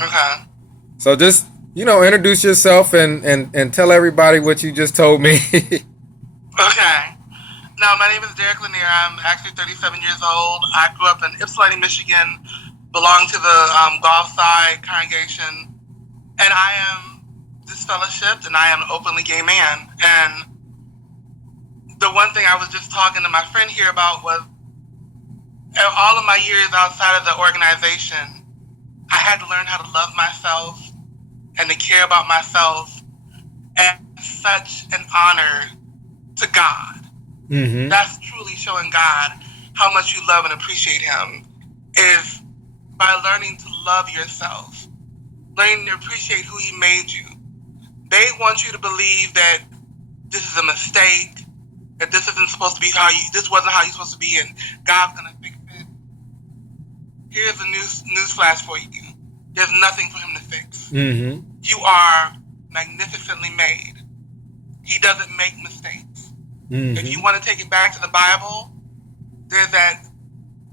Okay. So just, introduce yourself and tell everybody what you just told me. Okay. No, my name is Derek Lanier. I'm actually 37 years old. I grew up in Ypsilanti, Michigan, belong to the Gulf Side congregation, and I am disfellowshipped, and I am an openly gay man. And the one thing I was just talking to my friend here about was all of my years outside of the organization, I had to learn how to love myself and to care about myself. And such an honor to God. Mm-hmm. That's truly showing God how much you love and appreciate Him, is by learning to love yourself, learning to appreciate who He made you. They want you to believe that this is a mistake, that this isn't supposed to be this wasn't how you're supposed to be, and God's gonna fix it. Here's a news flash for you. There's nothing for Him to fix. Mm-hmm. You are magnificently made. He doesn't make mistakes. Mm-hmm. If you want to take it back to the Bible, there's that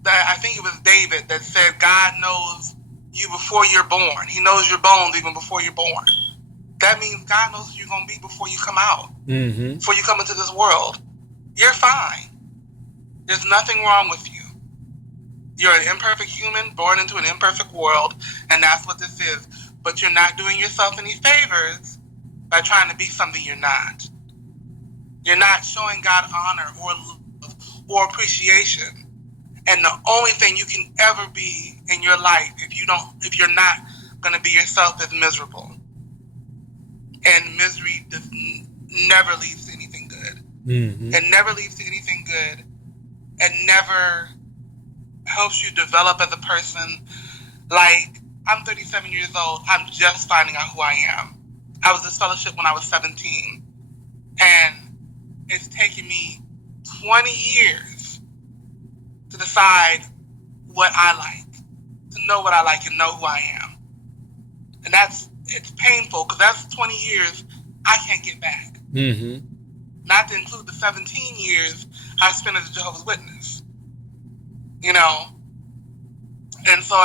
I think it was David that said God knows you before you're born. He knows your bones even before you're born. That means God knows who you're going to be before you come out, Mm-hmm. before you come into this world. You're fine. There's nothing wrong with you. You're an imperfect human born into an imperfect world, and that's what this is. But you're not doing yourself any favors by trying to be something you're not. You're not showing God honor or love or appreciation. And the only thing you can ever be in your life, if you're not going to be yourself, is miserable. And misery never leads to anything good. Mm-hmm. It never leads to anything good. And never helps you develop as a person. Like, I'm 37 years old. I'm just finding out who I am. I was disfellowshipped when I was 17. And it's taken me 20 years to decide what I like, to know what I like and know who I am. And it's painful because that's 20 years I can't get back. Mm-hmm. Not to include the 17 years I spent as a Jehovah's Witness. And so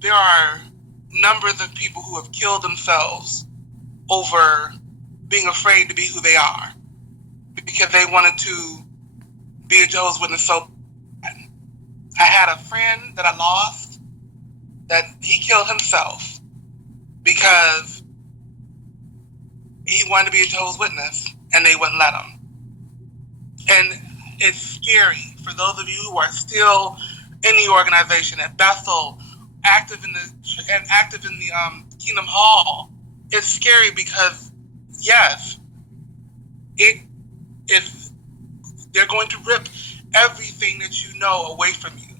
there are numbers of people who have killed themselves over being afraid to be who they are because they wanted to be a Jehovah's Witness so bad. I had a friend that I lost that he killed himself because he wanted to be a Jehovah's Witness and they wouldn't let him. And it's scary for those of you who are still in the organization at Bethel, active in the Kingdom Hall. It's scary because yes, if they're going to rip everything that you know away from you.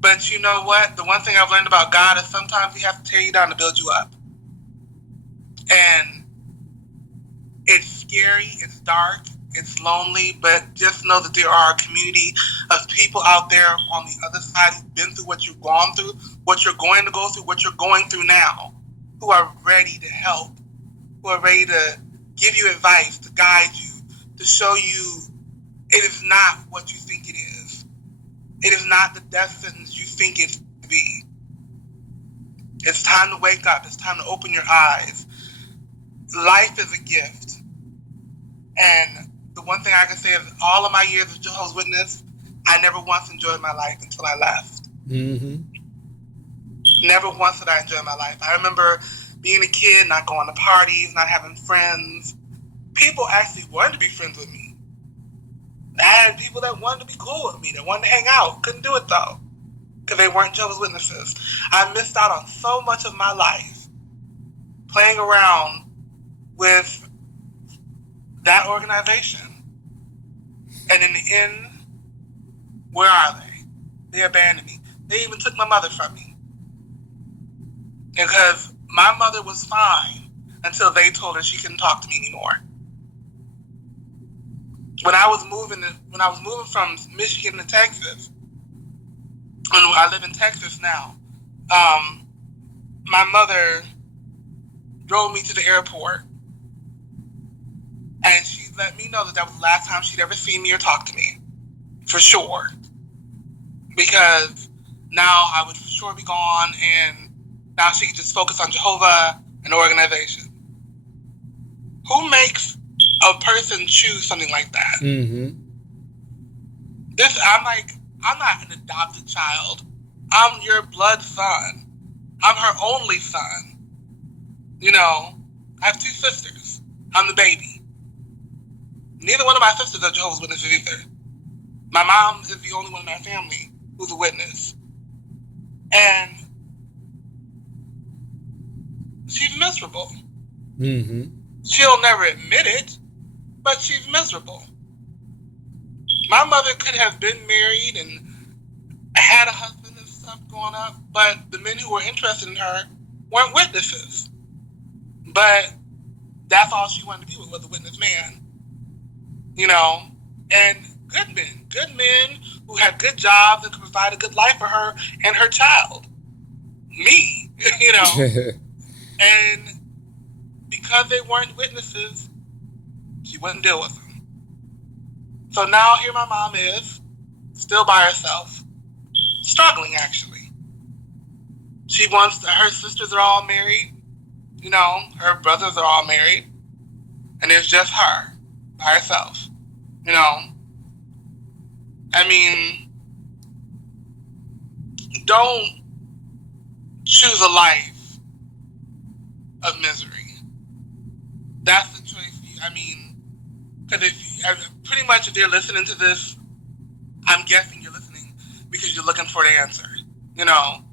But you know what? The one thing I've learned about God is sometimes He has to tear you down to build you up. And it's scary, it's dark, it's lonely, but just know that there are a community of people out there on the other side who've been through what you've gone through, what you're going to go through, what you're going through now, who are ready to help, who are ready to give you advice, to guide you, to show you it is not what you think it is. It is not the death sentence you think it to be. It's time to wake up. It's time to open your eyes. Life is a gift. And the one thing I can say is all of my years as Jehovah's Witness, I never once enjoyed my life until I left. Mm-hmm. Never once did I enjoy my life. I remember being a kid, not going to parties, not having friends. People actually wanted to be friends with me. I had people that wanted to be cool with me, that wanted to hang out. Couldn't do it though, because they weren't Jehovah's Witnesses. I missed out on so much of my life playing around with that organization. And in the end, where are they? They abandoned me. They even took my mother from me. Because my mother was fine until they told her she couldn't talk to me anymore. When I was moving from Michigan to Texas, when I live in Texas now, my mother drove me to the airport, and she let me know that was the last time she'd ever seen me or talked to me, for sure. because now I would for sure be gone, and now she could just focus on Jehovah and the organization. Who makes a person choose something like that? Mm-hmm. I'm not an adopted child. I'm your blood son. I'm her only son. You know, I have 2 sisters. I'm the baby. Neither one of my sisters are Jehovah's Witnesses either. My mom is the only one in my family who's a witness. And she's miserable. Mm-hmm. She'll never admit it, but she's miserable. My mother could have been married and had a husband and stuff growing up, but the men who were interested in her weren't witnesses. But that's all she wanted to be with, was a witness man. You know, and good men who had good jobs and could provide a good life for her and her child. Me, you know. And because they weren't witnesses, she wouldn't deal with them. So now here my mom is, still by herself, struggling actually. She wants, her sisters are all married, you know, her brothers are all married, and it's just her by herself, you know. I mean, don't choose a life of misery. That's the choice. I mean, because pretty much if you're listening to this, I'm guessing you're listening because you're looking for the answer, you know.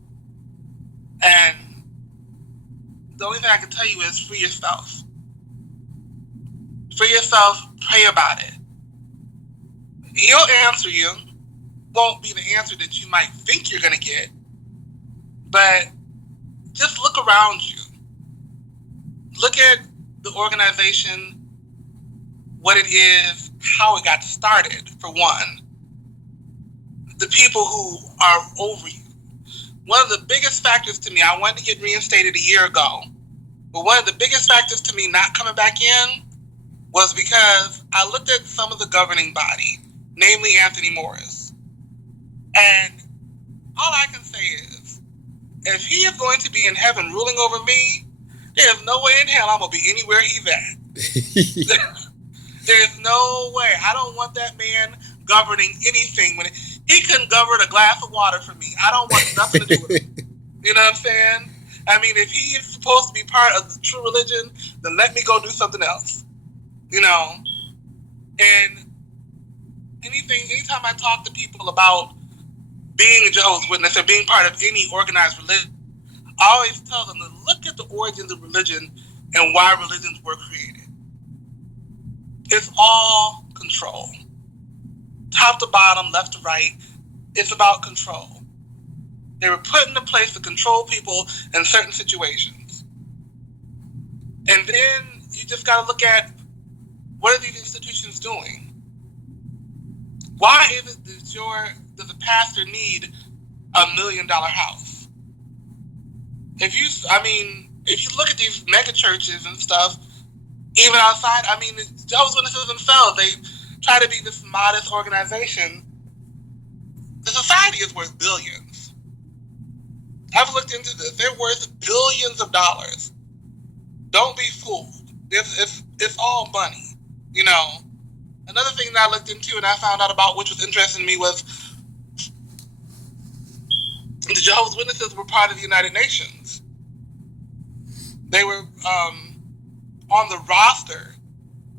And the only thing I can tell you is free yourself. Free yourself, pray about it. He'll answer you. Won't be the answer that you might think you're going to get, but just look around you. Look at the organization, what it is, how it got started, for one. The people who are over you. One of the biggest factors to me, I wanted to get reinstated a year ago, but one of the biggest factors to me not coming back in was because I looked at some of the governing body, namely Anthony Morris. And all I can say is, if he is going to be in heaven ruling over me, there's no way in hell I'm going to be anywhere he's at. There's no way. I don't want that man governing anything. When he couldn't govern a glass of water for me. I don't want nothing to do with it. You know what I'm saying? I mean, if he is supposed to be part of the true religion, then let me go do something else. You know? And anytime I talk to people about being a Jehovah's Witness or being part of any organized religion, I always tell them to look at the origins of religion and why religions were created. It's all control. Top to bottom, left to right, it's about control. They were put into place to control people in certain situations. And then you just got to look at, what are these institutions doing? Why is it that does a pastor need $1 million house? If you look at these mega churches and stuff, even outside, I mean, the Jehovah's Witnesses themselves, they try to be this modest organization. The society is worth billions. I've looked into this. They're worth billions of dollars. Don't be fooled. It's all money, you know. Another thing that I looked into and I found out about, which was interesting to me, was the Jehovah's Witnesses were part of the United Nations. They were on the roster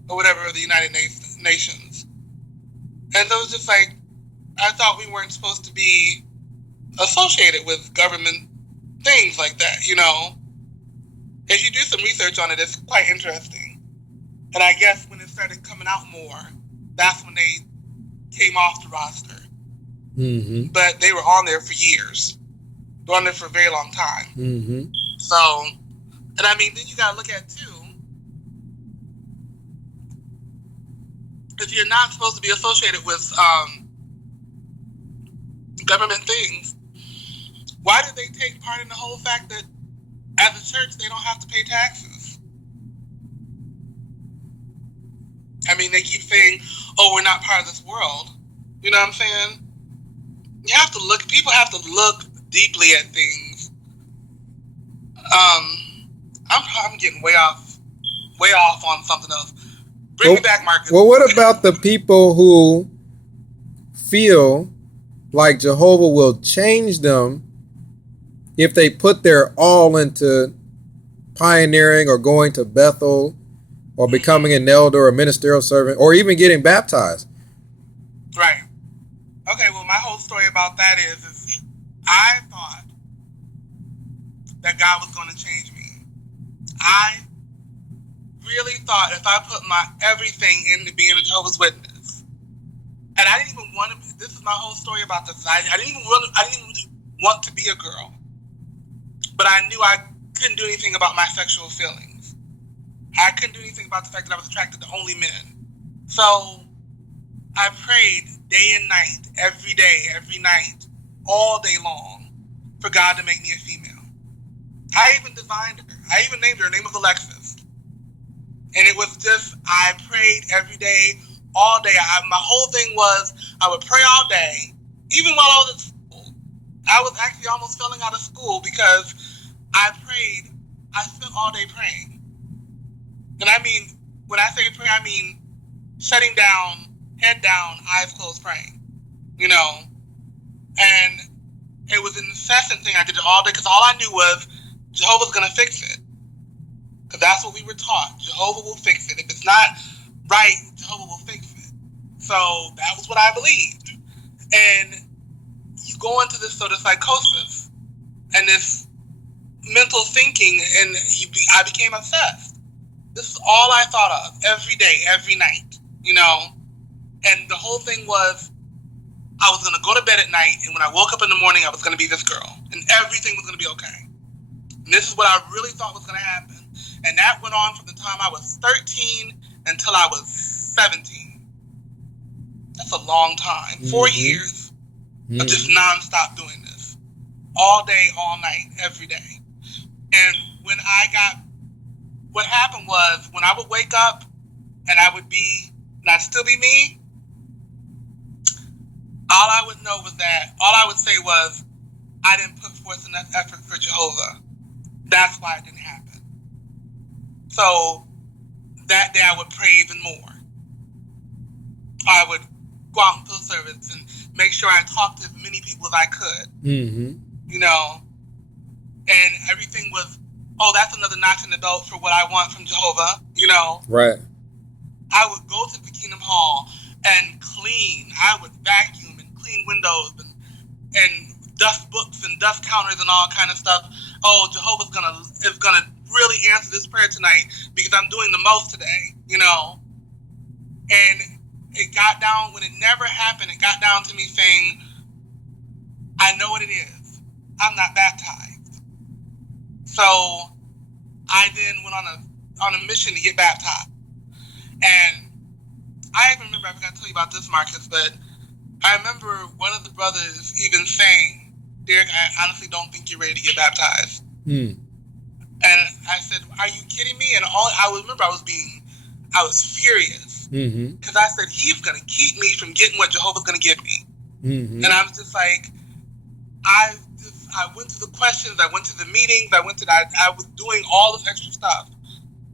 or whatever of the United Nations. And so it was just like, I thought we weren't supposed to be associated with government things like that, you know. If you do some research on it, it's quite interesting. And I guess when it started coming out more, that's when they came off the roster. Mm-hmm. But they were on there for years. They were on there for a very long time. Mm-hmm. So, and I mean, then you got to look at, too, if you're not supposed to be associated with government things, why did they take part in the whole fact that as a church they don't have to pay taxes? I mean, they keep saying, oh, we're not part of this world. You know what I'm saying? You have to People have to look deeply at things. I'm getting way off on something else. Bring me back, Marcus. Well, what about the people who feel like Jehovah will change them if they put their all into pioneering or going to Bethel or becoming an elder or a ministerial servant or even getting baptized? Right. Okay, well, my whole story about that is I thought that God was going to change me. I really thought if I put my everything into being a Jehovah's Witness, and I didn't even want to. This is my whole story about this. I didn't even really want to be a girl, but I knew I couldn't do anything about my sexual feelings. I couldn't do anything about the fact that I was attracted to only men. So I prayed day and night, every day, every night, all day long, for God to make me a female. I even divined her. I even named her. Her name was Alexis. And it was just, I prayed every day, all day. My whole thing was, I would pray all day, even while I was at school. I was actually almost failing out of school because I prayed. I spent all day praying. And I mean, when I say pray, I mean shutting down, head down, eyes closed, praying. You know? And it was an incessant thing. I did it all day because all I knew was Jehovah's going to fix it. Because that's what we were taught. Jehovah will fix it. If it's not right, Jehovah will fix it. So that was what I believed. And you go into this sort of psychosis and this mental thinking, and I became obsessed. This is all I thought of every day, every night, you know? And the whole thing was I was going to go to bed at night, and when I woke up in the morning, I was going to be this girl, and everything was going to be okay. And this is what I really thought was going to happen. And that went on from the time I was 13 until I was 17. That's a long time. 4 years of just nonstop doing this. All day, all night, every day. And what happened was, when I would wake up and I'd still be me, all I would say was, I didn't put forth enough effort for Jehovah. That's why it didn't happen. So that day I would pray even more. I would go out and fill service and make sure I talked to as many people as I could. Mm-hmm. You know, and everything was, that's another notch in the belt for what I want from Jehovah, you know. Right. I would go to the Kingdom Hall and clean. I would vacuum and clean windows and dust books and dust counters and all kind of stuff. Jehovah's is gonna really answer this prayer tonight because I'm doing the most today, you know. And it got down, when it never happened, it got down to me saying, I know what it is. I'm not baptized. So I then went on a mission to get baptized. And I even remember, I forgot to tell you about this, Marcus, but I remember one of the brothers even saying, Derek, I honestly don't think you're ready to get baptized. And I said, are you kidding me? And I was furious. Because I said, he's going to keep me from getting what Jehovah's going to give me. And I was just like, I went to the questions, I went to the meetings, I was doing all this extra stuff.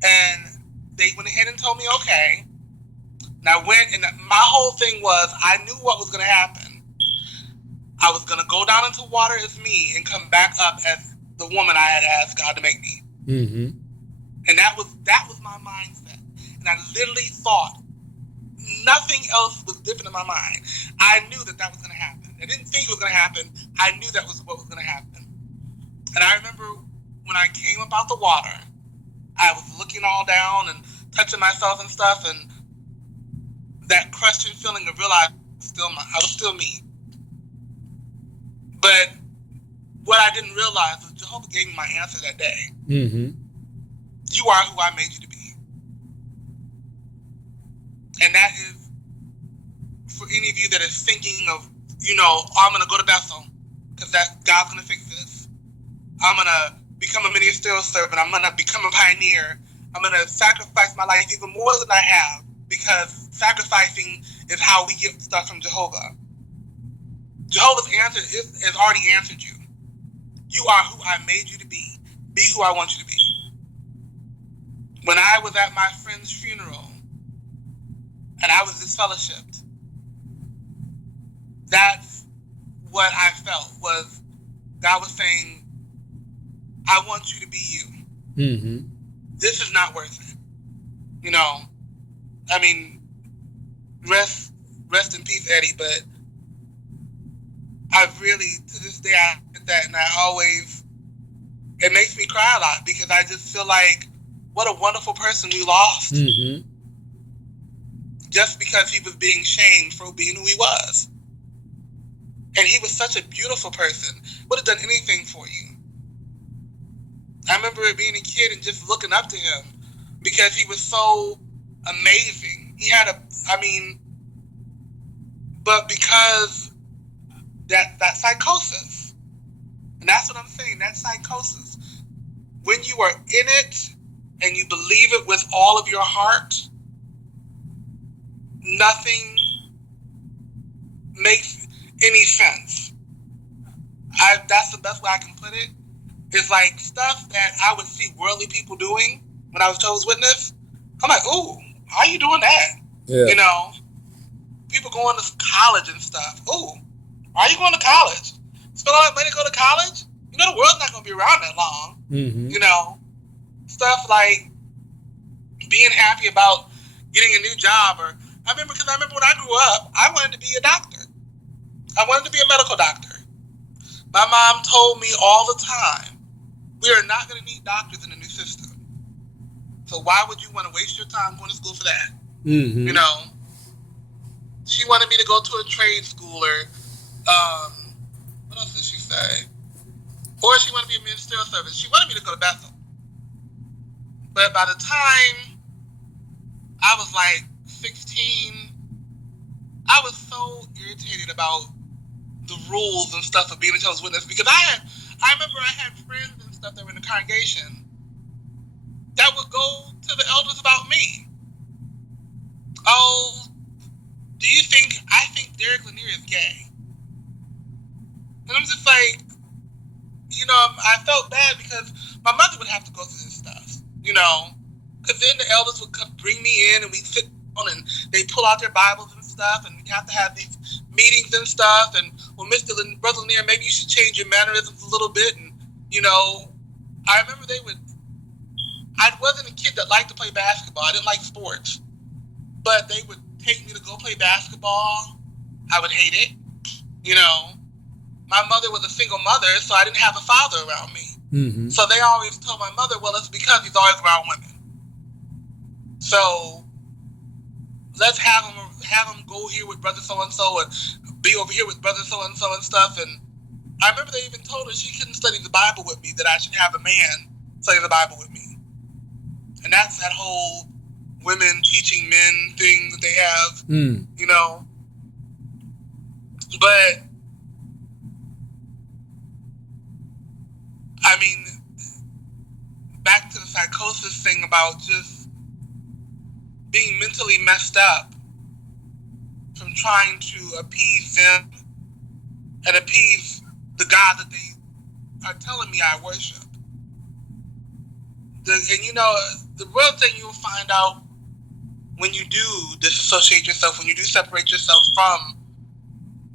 And they went ahead and told me, okay. And I went, and my whole thing was, I knew what was going to happen. I was going to go down into water as me and come back up as the woman I had asked God to make me. And that was my mindset. And I literally thought nothing else was different in my mind. I knew that was going to happen. I didn't think it was going to happen. I knew that was what was going to happen. And I remember when I came up out the water, I was looking all down and touching myself and stuff, and that crushing feeling of realizing I was still me. But what I didn't realize was Jehovah gave me my answer that day. You are who I made you to be. And that is, for any of you that is thinking of, I'm going to go to Bethel because God's going to fix this. I'm going to become a ministerial servant. I'm going to become a pioneer. I'm going to sacrifice my life even more than I have, because sacrificing is how we get stuff from Jehovah. Jehovah's answer has already answered you. You are who I made you to be. Be who I want you to be. When I was at my friend's funeral and I was disfellowshipped, that's what I felt was God was saying, I want you to be you. Mm-hmm. This is not worth it. You know, I mean, rest in peace, Eddie, but I really, to this day, I did that, and it makes me cry a lot because I just feel like what a wonderful person we lost. Mm-hmm. Just because he was being shamed for being who he was. And he was such a beautiful person. Would have done anything for you. I remember being a kid and just looking up to him because he was so amazing. He had but because that psychosis, and that's what I'm saying, that psychosis, when you are in it and you believe it with all of your heart, nothing makes any sense. That's the best way I can put it. It's like stuff that I would see worldly people doing when I was Jehovah's Witness. I'm like, ooh, how are you doing that? Yeah. You know, people going to college and stuff. Ooh, why are you going to college? Spend all that money to go to college? You know, the world's not going to be around that long. Mm-hmm. You know, stuff like being happy about getting a new job. Or I remember when I grew up, I wanted to be a doctor. I wanted to be a medical doctor. My mom told me all the time, we are not going to need doctors in the new system. So why would you want to waste your time going to school for that? Mm-hmm. You know, she wanted me to go to a trade school or, what else did she say? Or she wanted to be a ministerial service. She wanted me to go to Bethel. But by the time I was like 16, I was so irritated about the rules and stuff of being a Jehovah's Witness because I remember I had friends and stuff that were in the congregation that would go to the elders about me. Oh, I think Derek Lanier is gay. And I'm just like, you know, I felt bad because my mother would have to go through this stuff, you know, because then the elders would come bring me in and we'd sit down and they pull out their Bibles and stuff and we have to have these meetings and stuff. And, well, Brother Lanier, maybe you should change your mannerisms a little bit. And, you know, I remember I wasn't a kid that liked to play basketball. I didn't like sports. But they would take me to go play basketball. I would hate it. You know, my mother was a single mother, so I didn't have a father around me. Mm-hmm. So they always told my mother, well, it's because he's always around women. So let's have him go here with brother so-and-so and be over here with brother so-and-so and stuff. And I remember they even told her she couldn't study the Bible with me, that I should have a man study the Bible with me. And that's that whole women teaching men thing that they have, you know. But, I mean, back to the psychosis thing about just being mentally messed up from trying to appease them and appease the God that they are telling me I worship. And you know, the real thing you'll find out when you do disassociate yourself, when you do separate yourself from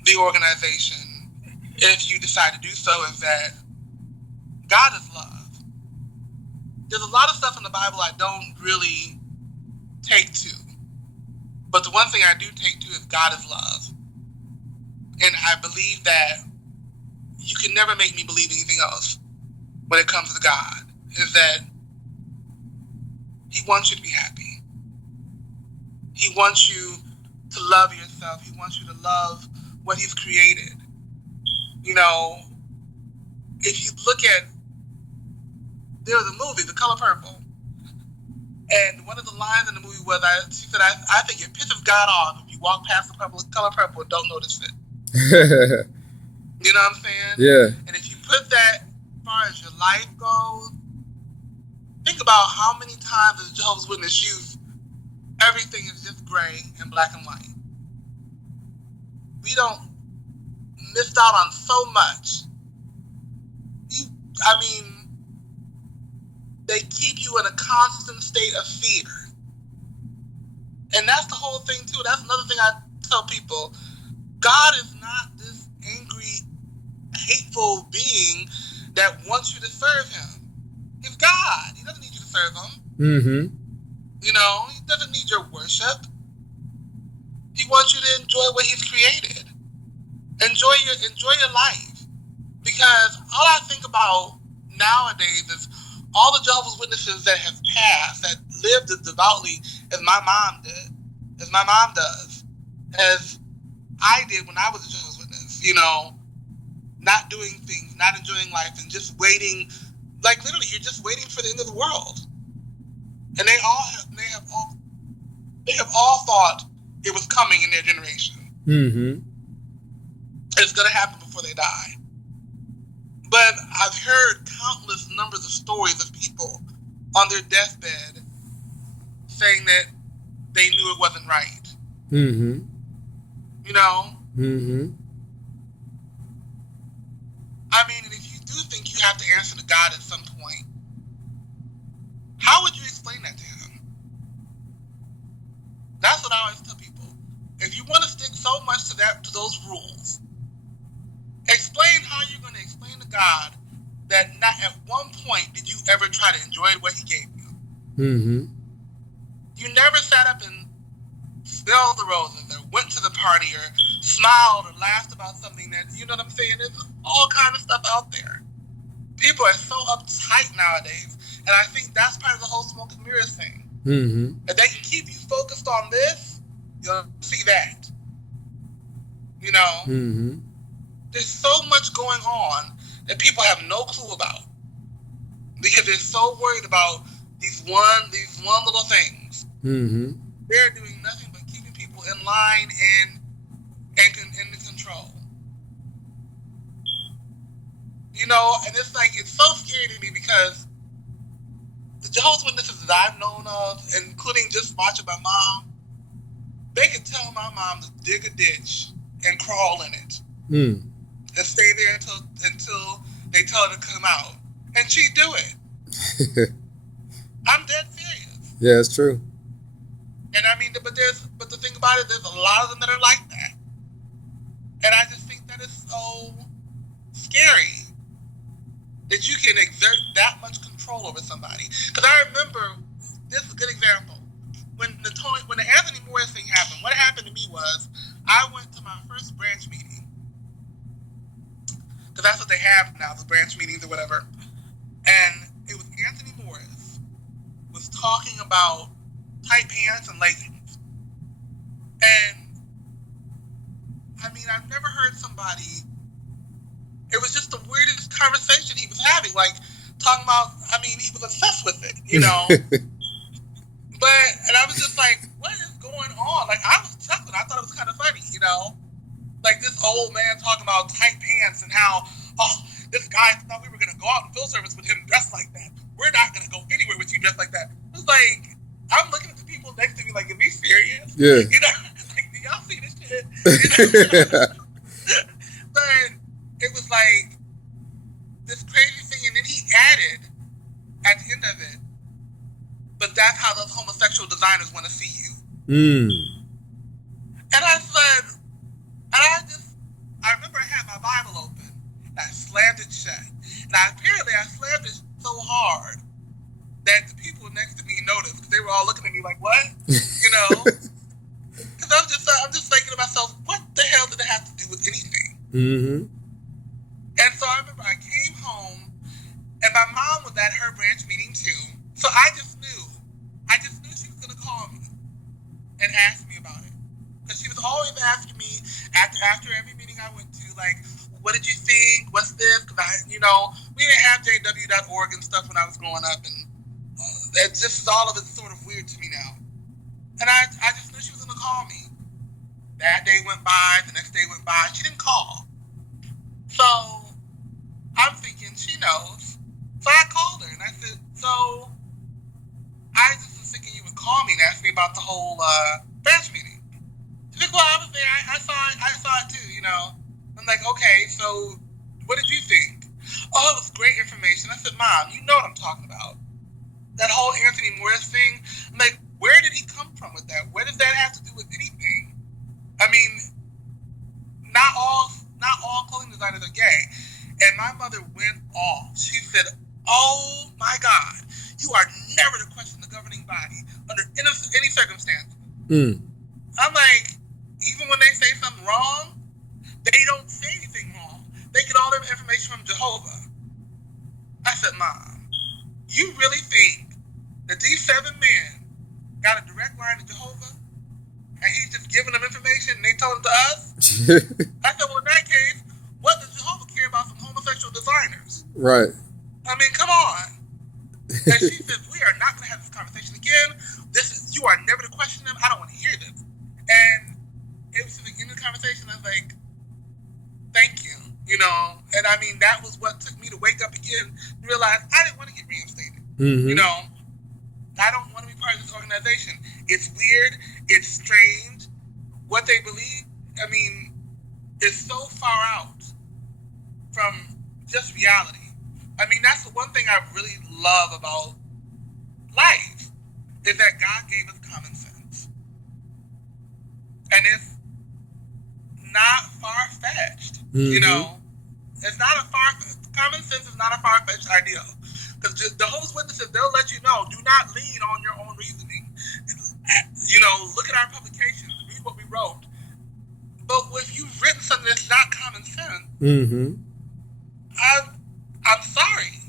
the organization, if you decide to do so, is that God is love. There's a lot of stuff in the Bible I don't really take to. But the one thing I do take to is God is love. And I believe that you can never make me believe anything else when it comes to God, is that He wants you to be happy. He wants you to love yourself. He wants you to love what He's created. You know, if you look at, there was a movie, The Color Purple, and one of the lines in the movie was, she said, I think it pisses God off if you walk past the color purple and don't notice it. You know what I'm saying? Yeah. And if you put that as far as your life goes, think about how many times as Jehovah's Witness everything is just gray and black and white. We don't missed out on so much. They keep you in a constant state of fear. And that's the whole thing, too. That's another thing I tell people. God is not this angry, hateful being that wants you to serve him. He's God. He doesn't need you to serve him. Mm-hmm. You know, he doesn't need your worship. He wants you to enjoy what he's created. Enjoy your life. Because all I think about nowadays is all the Jehovah's Witnesses that have passed, that lived as devoutly as my mom did, as my mom does, as I did when I was a Jehovah's Witness, you know, not doing things, not enjoying life, and just waiting, like literally, you're just waiting for the end of the world. And they have all thought it was coming in their generation. Mm-hmm. It's going to happen before they die. But I've heard countless numbers of stories of people on their deathbed saying that they knew it wasn't right. Mm-hmm. You know? Mm-hmm. I mean, and if you do think you have to answer to God at some point, how would you explain that to him? That's what I always tell people. If you want to stick so much to those rules, explain how you're going to explain to God that not at one point did you ever try to enjoy what he gave you. Mm-hmm. You never sat up and smelled the roses or went to the party or smiled or laughed about something that, you know what I'm saying? There's all kind of stuff out there. People are so uptight nowadays, and I think that's part of the whole smoke and mirrors thing. Mm-hmm. If they can keep you focused on this, you'll see that. You know? Mm-hmm. There's so much going on that people have no clue about because they're so worried about these one little things. Mm-hmm. They're doing nothing but keeping people in line and in control. You know, and it's like, it's so scary to me because the Jehovah's Witnesses that I've known of, including just watching my mom, they could tell my mom to dig a ditch and crawl in it. Mm. And stay there until they tell her to come out. And she'd do it. I'm dead serious. Yeah, it's true. And I mean, but the thing about it, there's a lot of them that are like that. And I just think that it's so scary that you can exert that much control over somebody. Because I remember, this is a good example. When the Anthony Morris thing happened, what happened to me was I went to my first branch meeting. Because that's what they have now, the branch meetings or whatever. And it was Anthony Morris was talking about tight pants and leggings. And, I mean, I've never heard somebody, it was just the weirdest conversation he was having. Like, talking about, I mean, he was obsessed with it, you know? And I was just like, what is going on? Like, I was chuckling. I thought it was kind of funny, you know? Like this old man talking about tight pants and how, this guy thought we were going to go out and fill service with him dressed like that. We're not going to go anywhere with you dressed like that. It was like, I'm looking at the people next to me like, are we serious? Yeah. You know, like, do y'all see this shit? You know? But it was like this crazy thing. And then he added at the end of it, but that's how those homosexual designers want to see you. Mm. And I said, I remember I had my Bible open, and I slammed it shut. And I slammed it so hard that the people next to me noticed, because they were all looking at me like, what? You know? Because I'm just thinking to myself, what the hell did it have to do with anything? Mm-hmm. And so I remember I came home, and my mom was at her branch meeting too. So I just knew she was going to call me and ask me about it. Because she was always asking me after every meeting I went to, like, what did you think? What's this? Because we didn't have JW.org and stuff when I was growing up, and it just all of it's sort of weird to me now. And I just knew she was going to call me. That day went by, the next day went by. She didn't call. So I'm thinking she knows. So I called her and I said, so I just was thinking you would call me and ask me about the whole branch meeting. She said, well, I was there. I saw it too, you know. I'm like, okay, so what did you think? Oh, it was great information. I said, Mom, you know what I'm talking about. That whole Anthony Morris thing. I'm like, where did he come from with that? Where does that have to do with anything? I mean, not all clothing designers are gay. And my mother went off. She said, oh my God, you are never to question the governing body under any circumstance. I'm like, even when they say something wrong, they don't say anything wrong. They get all their information from Jehovah. I said, Mom, you really think that these 7 men got a direct line to Jehovah? And he's just giving them information and they told it to us? I said, well, in that case, what does Jehovah care about some homosexual designers? Right. I mean, come on. And she said, we are not going to have this conversation again. You are never to question them. I don't want to hear this. And it was to the end of the conversation, I was like, thank you. You know, and I mean, that was what took me to wake up again and realize I didn't want to get reinstated. Mm-hmm. You know, I don't want to be part of this organization. It's weird. It's strange. What they believe, I mean, is so far out from just reality. I mean, that's the one thing I really love about life is that God gave us common sense. And it's not far-fetched, you know. It's not common sense is not a far-fetched ideal. Because Jehovah's Witnesses, they'll let you know, do not lean on your own reasoning. You know, look at our publications, read what we wrote. But if you've written something that's not common sense, I'm sorry.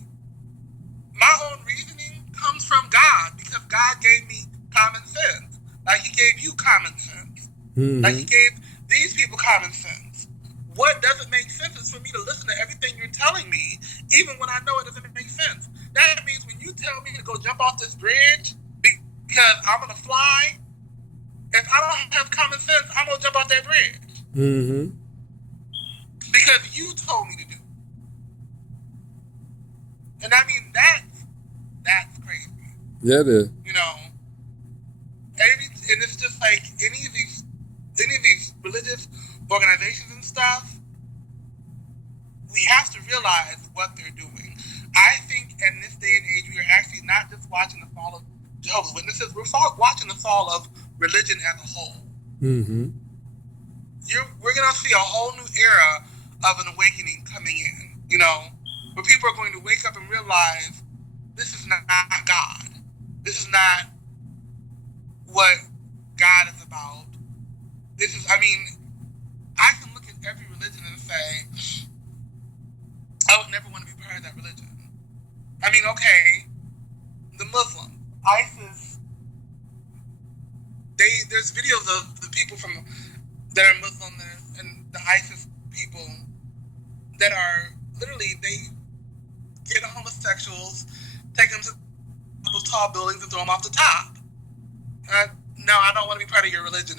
My own reasoning comes from God because God gave me common sense. Like he gave you common sense. Like he gave these people common sense. What doesn't make sense is for me to listen to everything you're telling me, even when I know it doesn't make sense. That means when you tell me to go jump off this bridge because I'm going to fly, if I don't have common sense, I'm going to jump off that bridge. Because you told me to do it. And I mean, that's crazy. Yeah, it is. You know, and it's just like any of these religious organizations and stuff, we have to realize what they're doing. I think in this day and age, we are actually not just watching the fall of Jehovah's Witnesses, we're watching the fall of religion as a whole. We're going to see a whole new era of an awakening coming in, you know, where people are going to wake up and realize this is not God. This is not what God is about. This is, I mean, I can look at every religion and say, I would never want to be part of that religion. I mean, okay, the Muslims, ISIS, there's videos of the people that are Muslim and the ISIS people that are literally, they get homosexuals, take them to those tall buildings and throw them off the top. No, I don't want to be part of your religion.